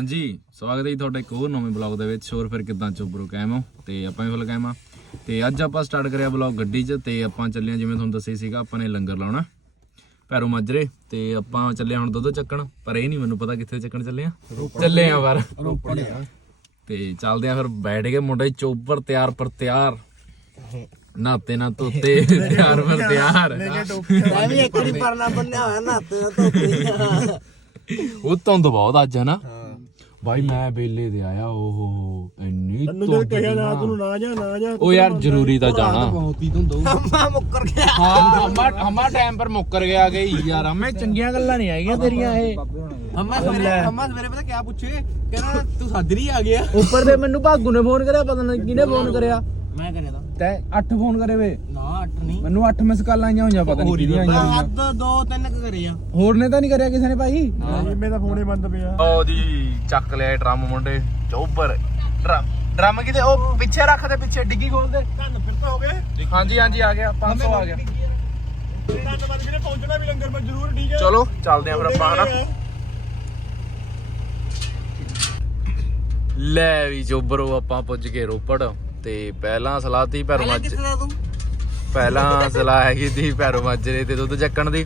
ਹਾਂਜੀ ਸਵਾਗਤ ਹੈ ਜੀ ਤੁਹਾਡਾ ਇੱਕ ਹੋਰ ਨਵੇਂ ਬਲੌਗ ਦੇ ਵਿੱਚ। ਹੋਰ ਫਿਰ ਕਿਦਾਂ ਚੋਬਰੋ ਕਾਇਮ ਹੋ? ਤੇ ਆਪਾਂ ਵੀ ਫੁੱਲ ਕਾਇਮ ਆ। ਤੇ ਅੱਜ ਆਪਾਂ ਸਟਾਰਟ ਕਰਿਆ ਬਲੌਗ ਗੱਡੀ 'ਚ ਤੇ ਆਪਾਂ ਚੱਲੇ ਹਾਂ ਜਿਵੇਂ ਤੁਹਾਨੂੰ ਦੱਸਿਆ ਸੀਗਾ ਆਪਾਂ ਨੇ ਲੰਗਰ ਲਾਉਣਾ। ਪੈਰੋ ਮਾਜਰੇ। ਤੇ ਆਪਾਂ ਚੱਲੇ ਹੁਣ ਦੁੱਧ ਚੱਕਣ ਪਰ ਇਹ ਨਹੀਂ ਮੈਨੂੰ ਪਤਾ ਕਿੱਥੇ ਚੱਕਣ ਚੱਲੇ ਆ ਚੱਲੇ ਆ। ਪਰ ਤੇ ਚੱਲਦੇ ਆ ਫਿਰ ਬੈਠ ਕੇ ਮੁੰਡੇ ਚੋਬਰ ਤਿਆਰ ਪਰ ਤਿਆਰ। ਨਾਤੇ ਨਾ ਤੋਤੇ ਤਿਆਰ ਪਰ ਤਿਆਰ। ਮੈਂ ਵੀ ਇੱਕ ਵਾਰੀ ਪਰਨਾ ਬੰਨਿਆ ਹੋਇਆ ਨਾਤੇ ਦਾ ਧੋਤੀ। ਉਹ ਧੁੰਦ ਬਹੁਤ ਅੱਜ ਹੈ। ਨਾ ਬਾਈ ਮੈਂ ਬੇਲੇ ਦੇ ਆਇਆ ਓਹੋ ਇੰਨੀ ਧੁੰਦ ਕਹਿਆ ਨਾ ਤੂੰ ਨਾ ਜਾ ਨਾ ਜਾ ਉਹ ਯਾਰ ਜ਼ਰੂਰੀ ਤਾਂ ਜਾਣਾ। ਅੰਮਾ ਮੁੱਕਰ ਗਿਆ। ਹਾਂ ਹਮਾ ਹਮਾ ਟਾਈਮ ਪਰ ਮੁੱਕਰ ਗਿਆ ਗਈ ਯਾਰ ਹਮੇ ਚੰਗੀਆਂ ਗੱਲਾਂ ਨਹੀਂ ਆਈਆਂ ਤੇਰੀਆਂ ਇਹ। ਅੰਮਾ ਸਵੇਰੇ ਅੰਮਾ ਸਵੇਰੇ ਪਤਾ ਕਿਆ ਪੁੱਛੇ? ਕਹਿੰਦਾ ਤੂੰ ਸਾਦਰੀ ਆ ਗਿਆ। ਉੱਪਰ ਦੇ ਮੈਨੂੰ ਭਾਗੂ ਨੇ ਫੋਨ ਕਰਿਆ ਪਤਾ ਨਹੀਂ ਕਿਹਨੇ ਫੋਨ ਕਰਿਆ। ਮੈਂ ਕਰਿਆ ਤਾਂ। ਤੈ 8 ਫੋਨ ਕਰੇ ਵੇ। ਨਾ। ਨਹੀਂ ਮੈਨੂੰ 8 ਮਿਸ ਕਾਲਾਂ ਆਈਆਂ ਹੋਈਆਂ ਪਤਾ ਨਹੀਂ ਕਿਹਦੀਆਂ ਆਈਆਂ ਹੋਈਆਂ ਅੱਧ ਦੋ ਤਿੰਨ ਕੁ ਕਰੇ ਆ। ਹੋਰ ਨੇ ਤਾਂ ਨਹੀਂ ਕਰਿਆ ਕਿਸੇ ਨੇ ਭਾਈ? ਮੇਰਾ ਫੋਨੇ ਬੰਦ ਪਿਆ। ਉਹ ਜੀ ਚੱਕ ਲਿਆ ਡਰਮ ਮੁੰਡੇ। ਚੋਬਰ ਡਰਮ ਡਰਮ ਕਿਤੇ ਉਹ ਪਿੱਛੇ ਰੱਖ ਦੇ ਪਿੱਛੇ ਡਿੱਗੀ ਖੋਲ ਦੇ। ਧੰਨ ਫਿਰ ਤਾਂ ਹੋ ਗਏ ਹਾਂਜੀ ਹਾਂਜੀ ਆ ਗਿਆ 500 ਆ ਗਿਆ। ਧੰਨਵਾਦ ਵੀਰੇ ਪਹੁੰਚਣਾ ਵੀ ਲੰਗਰ ਮੈਂ ਜ਼ਰੂਰ ਠੀਕ ਹੈ ਚਲੋ ਚੱਲਦੇ ਆਂ ਫਿਰ ਆਪਾਂ ਹਨਾ? ਲੈ ਵੀ ਜੋਬਰੋ ਆਪਾਂ ਪੁੱਜ ਗਏ ਰੋਪੜ ਤੇ ਪਹਿਲਾਂ ਸਲਾਤੀ ਭੈਰੋ ਪਹਿਲਾਂ ਮੱਝ ਕਿੱਥੇ ਦਾ ਤੂੰ? ਪਹਿਲਾਂ ਸਲਾਹ ਹੈਗੀ ਦੀ ਭੈਰੋ ਮਾਜਰੇ ਤੇ ਦੁੱਧ ਚੱਕਣ ਦੀ।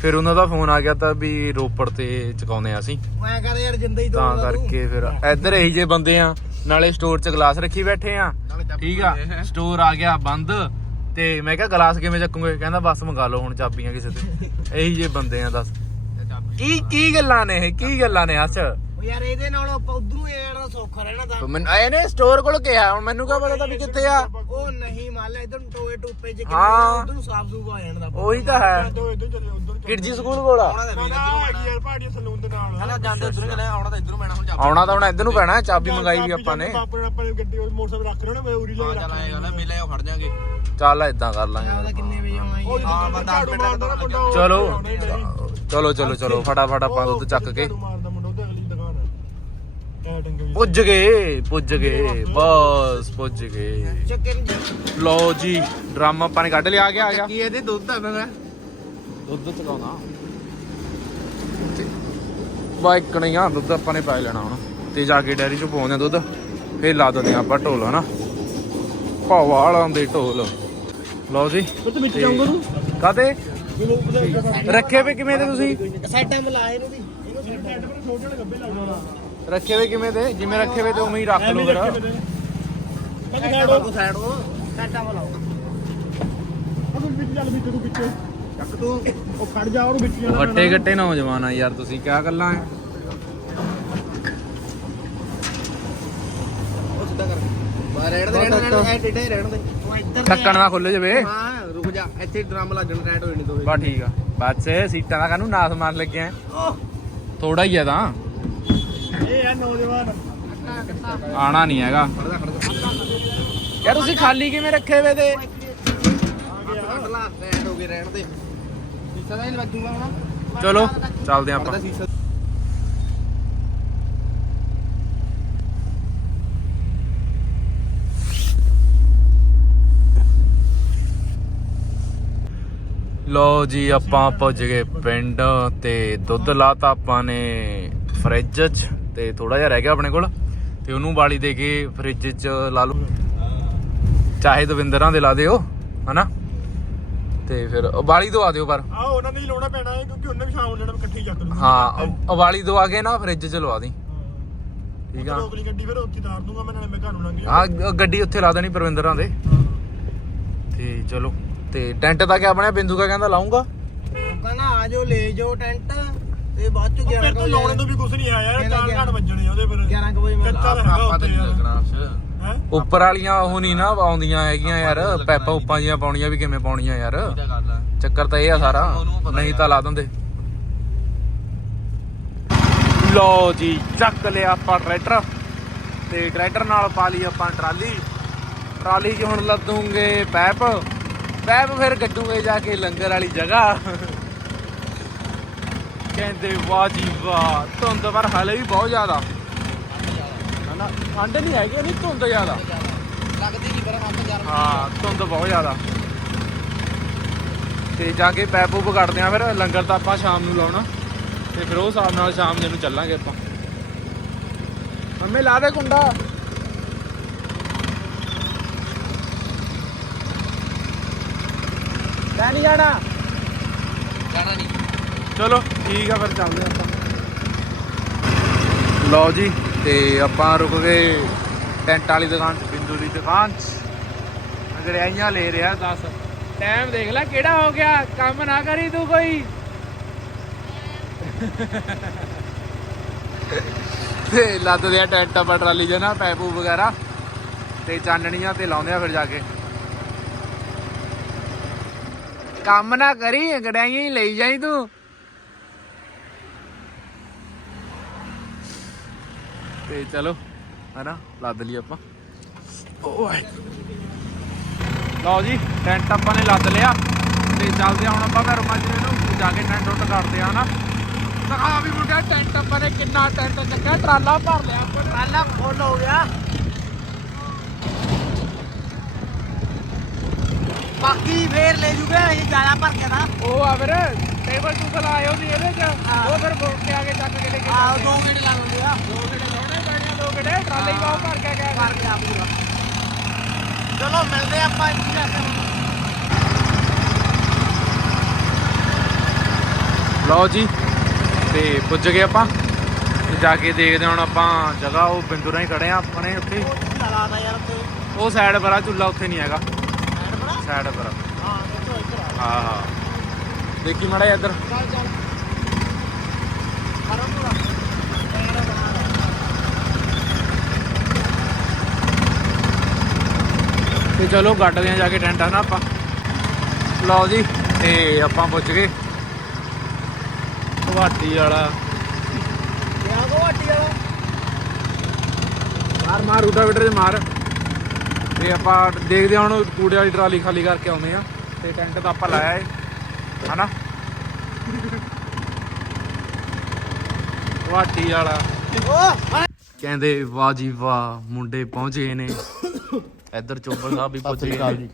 ਫਿਰ ਉਹਨਾਂ ਦਾ ਫੋਨ ਆ ਗਿਆ ਤਾਂ ਵੀ ਰੋਪੜ ਤੇ ਚੁਕਾਉਂਦੇ ਆ ਅਸੀਂ। ਮੈਂ ਕਹਦਾ ਯਾਰ ਜਿੰਦਾ ਹੀ ਤਾਂ ਕਰਕੇ ਫਿਰ ਇੱਧਰ ਇਹੀ ਜੇ ਬੰਦੇ ਆ ਨਾਲੇ ਸਟੋਰ 'ਚ ਗਲਾਸ ਰੱਖੀ ਬੈਠੇ ਆ। ਠੀਕ ਆ ਸਟੋਰ ਆ ਗਿਆ ਬੰਦ ਤੇ ਮੈਂ ਕਿਹਾ ਗਲਾਸ ਕਿਵੇਂ ਚੱਕੂਗੇ? ਕਹਿੰਦਾ ਬਸ ਮੰਗਾ ਲਓ ਹੁਣ ਚਾਬੀਆਂ ਕਿਸੇ ਤੇ। ਇਹੀ ਜੇ ਬੰਦੇ ਆ ਦੱਸ। ਕੀ ਕੀ ਗੱਲਾਂ ਨੇ ਇਹ? ਕੀ ਗੱਲਾਂ ਨੇ ਹੱਸ? ਯਾਰ ਇਹਦੇ ਨਾਲ ਆਪਾਂ ਉਧਰੋਂ ਇਹ ਜਿਹੜਾ ਸੌਖਾ ਰਹਿਣਾ ਤਾਂ। ਮੈਨੂੰ ਇਹਨੇ ਸਟੋਰ ਕੋਲ ਕਿਹਾ ਹੁਣ ਮੈਨੂੰ ਕਿਆ ਪਤਾ ਤਾਂ ਵੀ ਕਿੱਥੇ ਆ। ਉਹ ਨਹੀਂ ਮੰਨ ਲੈ ਇਧਰ ਟੋਏ ਟੂਪੇ ਚ ਹਾਂ। ਉਧਰ ਸਾਫ਼ ਸੂਫ ਆ ਜਾਣ ਦਾ। ਉਹੀ ਤਾਂ ਹੈ। ਇਧਰ ਚੱਲੇ ਉਧਰ ਕਿਰਜੀ ਸਕੂਲ ਕੋਲ ਆ। ਆਉਣਾ ਤਾਂ ਵੀਰ ਇਧਰੋਂ ਯਾਰ ਪਹਾੜੀ ਸਲੂਨ ਦੇ ਨਾਲ। ਹਨਾ ਜਾਂਦੇ ਉਧਰੋਂ ਕਹਿੰਦੇ ਆਉਣਾ ਤਾਂ ਇਧਰੋਂ ਪੈਣਾ ਹੁਣ ਜਾ ਆਉਣਾ ਤਾਂ ਹੁਣ ਇੱਧਰ ਨੂੰ ਪੈਣਾ ਚਾਬੀ ਮੰਗਾਈ ਵੀ ਆਪਾਂ ਨੇ। ਆਪਾਂ ਆਪਾਂ ਨੇ ਗੱਡੀ ਉਹ ਮੋਟਰਸਾਈਕਲ ਰੱਖ ਰਹੇ ਨੇ ਮੈਂ ਉਰੀ ਲੈ ਚੱਲ ਆਏ ਗੱਲ ਮਿਲੇ ਉਹ ਖੜ ਜਾਾਂਗੇ। ਚੱਲ ਇਦਾਂ ਕਰ ਲਾਂਗੇ। ਕਿੰਨੇ ਵਜੇ ਆਉਣਾ ਹਾਂ ਬੰਦਾ ਮਿੰਟ ਦਾ ਮੁੰਡਾ ਚਲੋ। ਚਲੋ ਚਲੋ ਚਲੋ ਫਟਾਫਟ ਆਪਾਂ ਦੁੱਧ ਚੱਕ ਕੇ ਮਾਰਦਾ ਮੁੰਡਾ ਉਹਦੇ ਅਗਲੀ ਦੁਕਾਨ ਹੈ ਵੀ ਪੁੱਜ ਗਏ ਪੁੱਜ ਗਏ ਬਸ ਪੁੱਜ ਗਏ। ਲਓ ਜੀ ਡਰਮ ਆਪਾਂ ਨੇ ਕੱਢ ਲਿਆ ਆ ਗਿਆ ਆ ਗਿਆ। ਕੀ ਇਹਦੇ ਦੁੱਧ ਆ ਮੈਂ ਦੁੱਧ ਚਲਾਉਣਾ। ਬਾਈਕ ਨਹੀਂ ਆ ਦੁੱਧ ਆਪਾਂ ਨੇ ਪਾ ਲੈਣਾ ਹੁਣ। ਤੇ ਜਾ ਕੇ ਡੈਰੀ ਚੋਂ ਪਾਉਂਦੇ ਆ ਦੁੱਧ। ਫੇਰ ਲਾ ਦਿੰਦੇ ਆ ਆਪਾਂ ਢੋਲ ਹਨਾ? ਭਾਵਾ ਵਾਲਾਂ ਦੇ ਢੋਲ। ਲਓ ਜੀ। ਤੇ ਵਿੱਚ ਜਾਊਂਗਾ ਤੂੰ? ਕਾਤੇ ਰੱਖੇ ਵੇ ਕਿਵੇਂ ਤੇ ਤੁਸੀਂ? ਸਾਈਡਾਂ ਤੇ ਲਾਏ ਨੇ ਦੀ ਇਹਨੂੰ ਸਾਈਡ ਪਰ ਛੋਟੇ ਜਿਹੇ ਗੱਬੇ ਲਾਉਣਾ ਰੱਖੇ ਵੇ ਕਿਵੇਂ ਤੇ? ਜਿਵੇਂ ਰੱਖੇ ਵੇ ਤੇ ਉਵੇਂ ਹੀ ਰੱਖ ਲਓ ਫਿਰ। ਕਹਿੰਦੇ ਸਾਈਡ ਸਾਈਡ ਉਹ ਸਾਈਡਾਂ ਤੇ ਲਾਓ ਉਹ ਵਿੱਚ ਚੱਲ ਵਿੱਚ ਤੂੰ ਪਿੱਛੇ। ਚੱਕ ਤੂੰ। ਉਹ ਖੜ ਜਾ ਉਹਨੂੰ ਵਿੱਚ ਜਾਣਾ ਵੱਟੇ ਗੱਟੇ ਨੌਜਵਾਨ ਆ ਯਾਰ ਤੁਸੀਂ ਕਿਆ ਗੱਲਾਂ ਐ? ਉਹ ਸਿੱਧਾ ਕਰ। ਬਾਹਰ ਰਹਿਣ ਦੇ ਰਹਿਣ ਦੇ ਐ ਟੇਢੇ ਰਹਿਣ ਦੇ। ਉਹ ਇੱਧਰ ਢੱਕਣ ਨਾ ਖੁੱਲ ਜਵੇ। ਹਾਂ ਰੁਕ ਜਾ। ਇੱਥੇ ਡਰਮ ਲੱਗਣ ਟਾਈਟ ਹੋਏ ਨਹੀਂ ਦੋਵੇਂ। ਬਾ ਠੀਕ ਆ। ਬਸ ਸੀਟਾਂ ਦਾ ਕਾਨੂੰ ਨਾਸ ਮਾਰ ਲੱਗਿਆ ਓਹ। ਥੋੜਾ ਹੀ ਆ ਤਾਂ। ਇਹ ਆ ਨੌਜਵਾਨ ਆਣਾ ਨਹੀਂ ਹੈਗਾ। ਯਾਰ ਤੁਸੀਂ ਖਾਲੀ ਕਿਵੇਂ ਰੱਖੇ ਵੇ ਤੇ? ਹੋ ਗਏ ਰਹਿਣ ਦੇ ਸੀਸਾ ਦਾ ਹੀ ਲੱਗੂਗਾ ਹੁਣ ਚਲੋ ਚੱਲਦੇ ਆਪਾਂ। ਲੋ ਜੀ, ਆਪਾਂ ਪੁੱਜ ਗਏ ਪਿੰਡ ਤੇ ਦੁੱਧ ਲਾਤਾ ਆਪਾਂ ਨੇ। ਫ੍ਰਿਜ 'ਚ ਤੇ ਥੋੜਾ ਜਿਹਾ ਰਹਿ ਗਿਆ ਆਪਣੇ ਕੋਲ ਤੇ ਉਹਨੂੰ ਬਾਲੀ ਦੇ ਕੇ ਫ੍ਰਿਜ 'ਚ ਲਾ ਲਓ। ਚਾਹੇ ਦਵਿੰਦਰਾਂ ਦੇ ਲਾ ਦਿਓ ਹਨਾ? ਤੇ ਫਿਰ ਉਬਾਲੀ ਦਵਾ ਦਿਓ ਪਰ। ਆ ਉਹਨਾਂ ਨੇ ਹੀ ਲਾਉਣਾ ਪੈਣਾ ਹੈ ਕਿਉਂਕਿ ਉਹਨੇ ਵੀ ਸ਼ਾਮ ਨੂੰ ਮੈਂ ਇਕੱਠੇ ਹੀ ਚੱਕ ਲੂੰਗਾ ਹਾਂ ਉਬਾਲੀ ਦਵਾ ਕੇ ਨਾ ਫ੍ਰਿਜ 'ਚ ਲਵਾ ਦੀ। ਠੀਕ ਆ? ਅਗਲੀ ਗੱਡੀ ਫਿਰ ਉੱਥੇ ਤਾਰ ਦੂੰਗਾ ਮੈਂ ਨਾਲੇ ਮੈਂ ਘਰ ਨੂੰ ਲੰਘ ਆ ਗੱਡੀ ਉੱਥੇ ਲਾ ਦੇਣੀ ਪਰਵਿੰਦਰਾਂ ਦੇ। ਤੇ ਚਲੋ ਤੇ ਟੈਂਟ ਦਾ ਕਿਆ ਬਣਿਆ? ਬਿੰਦੂ ਕਾ ਕਹਿੰਦਾ ਲਾਉਂਗਾ ਕਹਿੰਦਾ ਆ ਜਾਓ ਲੈ ਜਾਓ ਟੈਂਟ। ਤੇ ਬਾਅਦ ਚ 11 ਵਜੇ ਲਾਉਣੇ ਤੋਂ ਵੀ ਕੁਝ ਨਹੀਂ ਆਇਆ ਯਾਰ ਚਾਰ ਘੰਟ ਵੱਜਣੇ ਉਹਦੇ ਫਿਰ। 11 ਵਜੇ ਮੈਂ ਕੱਚਾ ਹੈਗਾ ਉੱਤੇ ਯਾਰ ਹੈ? ਉੱਪਰ ਵਾਲੀਆਂ ਉਹ ਨਹੀਂ ਨਾ ਆਉਂਦੀਆਂ ਹੈਗੀਆਂ ਯਾਰ ਪੈਪਾ ਉੱਪਾਂ ਜੀਆਂ ਪਾਉਣੀਆਂ ਵੀ ਕਿਵੇਂ ਪਾਉਣੀਆਂ ਯਾਰ। ਚੱਕਰ ਤਾਂ ਇਹ ਆ ਸਾਰਾ ਨਹੀਂ ਤਾਂ ਲਾ ਦਿੰਦੇ। ਲੋ ਜੀ ਚੱਕ ਲਿਆ ਆਪਾਂ ਟਰੈਕਟਰ। ਤੇ ਟਰੈਕਟਰ ਨਾਲ ਪਾ ਲਈ ਆਪਾਂ ਟਰਾਲੀ। ਟਰਾਲੀ 'ਚ ਹੁਣ ਲੱਦੂਗੇ ਪੈਪ। ਪੈਪ ਫਿਰ ਕੱਢੂਗੇ ਜਾ ਕੇ ਲੰਗਰ ਵਾਲੀ ਜਗ੍ਹਾ। ਕਹਿੰਦੇ ਵਾਹ ਜੀ ਵਾਹ ਧੁੰਦ ਪਰ ਹਲੇ ਵੀ ਬਹੁਤ ਜ਼ਿਆਦਾ। ਹਨਾ ਠੰਡ ਨਹੀਂ ਹੈਗੀ ਨਹੀਂ ਧੁੰਦ ਜ਼ਿਆਦਾ। ਲੱਗਦੀ ਨਹੀਂ ਪਰ ਹੱਥ ਯਾਰ ਹਾਂ ਧੁੰਦ ਬਹੁਤ ਜ਼ਿਆਦਾ। ਤੇ ਜਾ ਕੇ ਪੈਪ ਕੱਢਦੇ ਆ ਫਿਰ ਲੰਗਰ ਤਾਂ ਆਪਾਂ ਸ਼ਾਮ ਨੂੰ ਲਾਉਣਾ। ਤੇ ਫਿਰ ਉਹ ਹਿਸਾਬ ਨਾਲ ਸ਼ਾਮ ਜੇ ਨੂੰ ਚੱਲਾਂਗੇ ਆਪਾਂ। ਮੰਮੀ ਲਾ ਦੇ ਕੁੰਡਾ। ਲੈ ਨਹੀਂ ਜਾਣਾ। ਜਾਣਾ ਨਹੀਂ। ਚਲੋ ਠੀਕ ਆ ਫਿਰ ਚੱਲਦੇ ਆਪਾਂ। ਲਓ ਜੀ ਤੇ ਆਪਾਂ ਰੁਕ ਗਏ ਟੈਂਟ ਵਾਲੀ ਦੁਕਾਨ 'ਚ ਬਿੰਦੂ ਦੀ ਦੁਕਾਨ 'ਚ। ਅੰਗਰੇਜ਼ੀਆਂ ਲੈ ਰਿਹਾ ਦੱਸ। ਟਾਈਮ ਦੇਖ ਲੈ ਕਿਹੜਾ ਹੋ ਗਿਆ? ਕੰਮ ਨਾ ਕਰੀ ਤੂੰ ਕੋਈ। ਤੇ ਲੱਦਦੇ ਆ ਟੈਂਟ ਆਪਾਂ ਟਰਾਲੀ 'ਚ ਨਾ ਪੈਪੂ ਵਗੈਰਾ। ਤੇ ਚਾਨਣੀਆਂ ਤੇ ਲਾਉਂਦੇ ਆ ਫਿਰ ਜਾ ਕੇ। ਕੰਮ ਨਾ ਕਰੀ ਅੰਗੜਾਈਆਂ ਹੀ ਲਈ ਜਾਈ ਤੂੰ। ਤੇ ਚਲੋ ਹਨਾ ਲੱਦ ਲਈ ਆਪਾਂ। ਓਏ। ਲਓ ਜੀ ਟੈਂਟ ਆਪਾਂ ਨੇ ਲੱਦ ਲਿਆ। ਤੇ ਚੱਲਦੇ ਹੁਣ ਆਪਾਂ ਘਰ ਮਾਜਰੇ ਨੂੰ ਜਾ ਕੇ ਟੈਂਟ ਉੱਟ ਕਰਦੇ ਆ ਨਾ ਦਿਖਾ ਵੀ ਮੁੰਡਿਆ ਟੈਂਟ ਆਪਾਂ ਨੇ ਕਿੰਨਾ ਟੈਂਟ ਚੱਕਿਆ ਟਰਾਲਾ ਭਰ ਲਿਆ ਆਪਾਂ ਪਹਿਲਾਂ ਫੁੱਲ ਹੋ ਗਿਆ। ਬਾਕੀ ਫੇਰ ਲੈ ਜੂਗੇ ਇਹ ਜ਼ਿਆਦਾ ਭਰ ਕੇ ਦਾ ਉਹ ਆ ਫਿਰ ਟੇਬਲ ਟੂਬਲ ਆਇਓ ਨਹੀਂ ਇਹਦੇ ਚ। ਉਹ ਫਿਰ ਮੋੜ ਕੇ ਆ ਕੇ ਚੱਕ ਕੇ ਲੈ ਕੇ ਆਹ ਦੋ ਮਿੰਟ ਲਾ ਲੈਂਦੇ ਆ। ਦੋ ਗੇੜੇ ਲਾਉਣੇ ਪੈਣੇ ਆ ਦੋ ਗੇੜੇ ਟਰਾਲੇ ਹੀ। ਬਾਹਰ ਭਰ ਕੇ ਗਿਆ। ਭਰ ਗਿਆ ਪੂਰਾ। ਚਲੋ ਮਿਲਦੇ ਆਪਾਂ ਇੱਥੇ ਜਾ ਕੇ। ਲਓ ਜੀ ਤੇ ਪੁੱਜ ਗਏ ਆਪਾਂ। ਤੇ ਜਾ ਕੇ ਦੇਖਦੇ ਹਾਂ ਹੁਣ ਆਪਾਂ ਜਗ੍ਹਾ ਉਹ ਬਿੰਦੂ ਹੀ ਖੜੇ ਆ ਆਪਣੇ ਉੱਥੇ। ਉਹ ਯਾਰ ਸਾਈਡ ਪਰ ਚੁੱਲਾ ਉੱਥੇ ਨਹੀਂ ਹੈਗਾ। ਸਾਈਡ ਪਰ ਹਾਂ ਦੇਖੋ ਇੱਧਰ ਆ। ਹਾਂ ਹਾਂ। ਦੇਖੀ ਮੜਾ ਇੱਧਰ। ਚੱਲ ਚੱਲ। ਹਰਮ ਤੇ ਚਲੋ ਗੱਡਦੇ ਆ ਜਾ ਕੇ ਟੈਂਟ ਆ ਨਾ ਆਪਾਂ। ਲਓ ਜੀ ਤੇ ਆਪਾਂ ਪੁੱਜ ਗਏ। ਗੁਹਾਟੀ ਵਾਲਾ। ਗਿਆ ਗੋਵਾਟੀ ਵਾਲਾ? ਮਾਰ ਮਾਰ ਰੂਟਾਵੇਟਰ ਤੇ ਮਾਰ। ਤੇ ਆਪਾਂ ਦੇਖਦੇ ਹਾਂ ਹੁਣ ਕੂੜੇ ਵਾਲੀ ਟਰਾਲੀ ਖਾਲੀ ਕਰਕੇ ਆਉਂਦੇ ਆ ਤੇ ਟੈਂਟ ਤਾਂ ਆਪਾਂ ਲਾਇਆ ਏ ਹਨਾ? ਗੁਹਾਟੀ ਵਾਲਾ। ਓ ਕਹਿੰਦੇ ਵਾਹ ਜੀ ਵਾਹ ਮੁੰਡੇ ਪਹੁੰਚੇ ਨੇ। ਇੱਧਰ ਚੋਬਰ ਸਾਹਿਬ ਵੀ ਪੁੱਜ ਗਏ।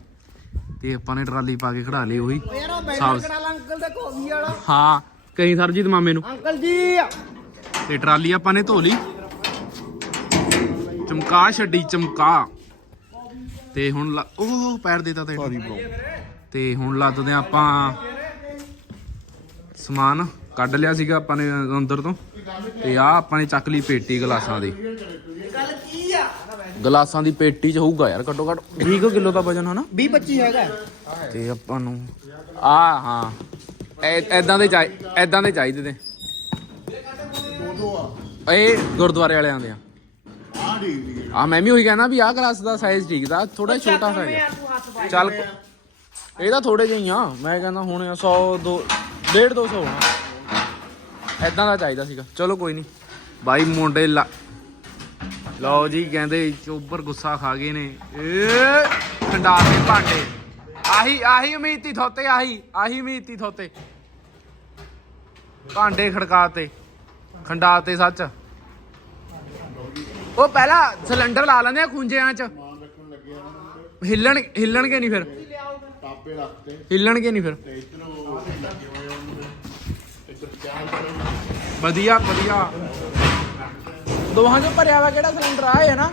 ਤੇ ਆਪਾਂ ਨੇ ਟਰਾਲੀ ਪਾ ਕੇ ਖੜਾ ਲਈ ਉਹੀ। ਲਾ ਅੰਕਲ ਦੇ ਕੋਵੀ ਵਾਲਾ? ਹਾਂ ਕਈ ਸਰਜੀਤ ਮਾਮੇ ਨੂੰ। ਅੰਕਲ ਜੀ। ਤੇ ਟਰਾਲੀ ਆਪਾਂ ਨੇ ਧੋ ਲਈ। ਚਮਕਾ ਛੱਡੀ ਚਮਕਾ। ਤੇ ਹੁਣ ਉਹ ਪੈਰ ਦੇਤਾ ਤੇ। ਤੇ ਹੁਣ ਲੱਦਦੇ ਆਪਾਂ ਸਮਾਨ। ਕੱਢ ਲਿਆ ਸੀਗਾ ਆਪਾਂ ਨੇ ਅੰਦਰ ਤੋਂ। ਤੇ ਆ ਆਪਾਂ ਨੇ ਚੱਕ ਲਈ ਪੇਟੀ ਗਲਾਸਾਂ ਦੀ। ਗੱਲ ਕੀ ਆ ਗਲਾਸਾਂ ਦੀ ਪੇਟੀ ਚ ਹੋਊਗਾ ਯਾਰ ਘੱਟੋ ਘੱਟ। 20 ਕਿਲੋ ਦਾ ਵਜਨ ਹਨਾ? 20 25 ਹੈਗਾ। ਤੇ ਆਪਾਂ ਨੂੰ ਆ ਹਾਂ। ਐਦਾਂ ਦੇ ਚਾਹੀ ਐਦਾਂ ਦੇ ਚਾਹੀਦੇ ਨੇ ਇਹ ਗੁਰਦੁਆਰੇ ਵਾਲਿਆਂ ਦੇ ਆ। ਆ ਮੈਂ ਵੀ ਉਹੀ ਕਹਿੰਦਾ ਵੀ ਆਹ ਗਲਾਸ ਦਾ ਸਾਈਜ਼ ਠੀਕ ਦਾ ਥੋੜਾ ਛੋਟਾ ਸਾਈਜ਼ ਤੂੰ ਚੱਲ ਇਹ ਤਾਂ ਥੋੜੇ ਜਿਹੇ ਹੀ ਆ। ਮੈਂ ਕਹਿੰਦਾ ਹੁਣ 100 2 150 200 ਹੋਣਾ ਐਦਾਂ ਦਾ ਚਾਹੀਦਾ ਸੀਗਾ। ਚਲੋ ਕੋਈ ਨਹੀਂ ਬਾਈ ਮੁੰਡੇ ਲਾ ਲਓ ਜੀ ਕਹਿੰਦੇ ਚੋਬਰ ਗੁੱਸਾ ਖਾ ਗਏ ਨੇ। ਏ ਖੰਡਾ ਦੇ ਭਾਂਡੇ। ਆਹੀ ਆਹੀ ਉਮੀਤੀ ਥੋਤੇ ਆਹੀ ਆਹੀ ਉਮੀਤੀ ਥੋਤੇ। ਭਾਂਡੇ ਖੜਕਾਤੇ ਖੰਡਾਤੇ ਸੱਚ। ਉਹ ਪਹਿਲਾਂ ਸਿਲੰਡਰ ਲਾ ਲੈਂਦੇ ਆ ਖੁੰਝਿਆਂ ਚ। ਹਿੱਲਣ ਹਿੱਲਣਗੇ ਨਹੀਂ ਫਿਰ। ਟਾਪੇ ਰੱਖਤੇ। ਹਿੱਲਣਗੇ ਨਹੀਂ ਫਿਰ ਤੇ ਇਧਰੋਂ ਲੱਗੇ ਹੋਏ ਉਹਦੇ ਇੱਧਰ ਚਾਲ ਕਰੋ ਵਧੀਆ ਵਧੀਆ ਦੋਹਾਂ ਚੋਂ ਭਰਿਆ ਵਾ ਕਿਹੜਾ ਸਿਲੰਡਰ ਆ ਹੈ ਨਾ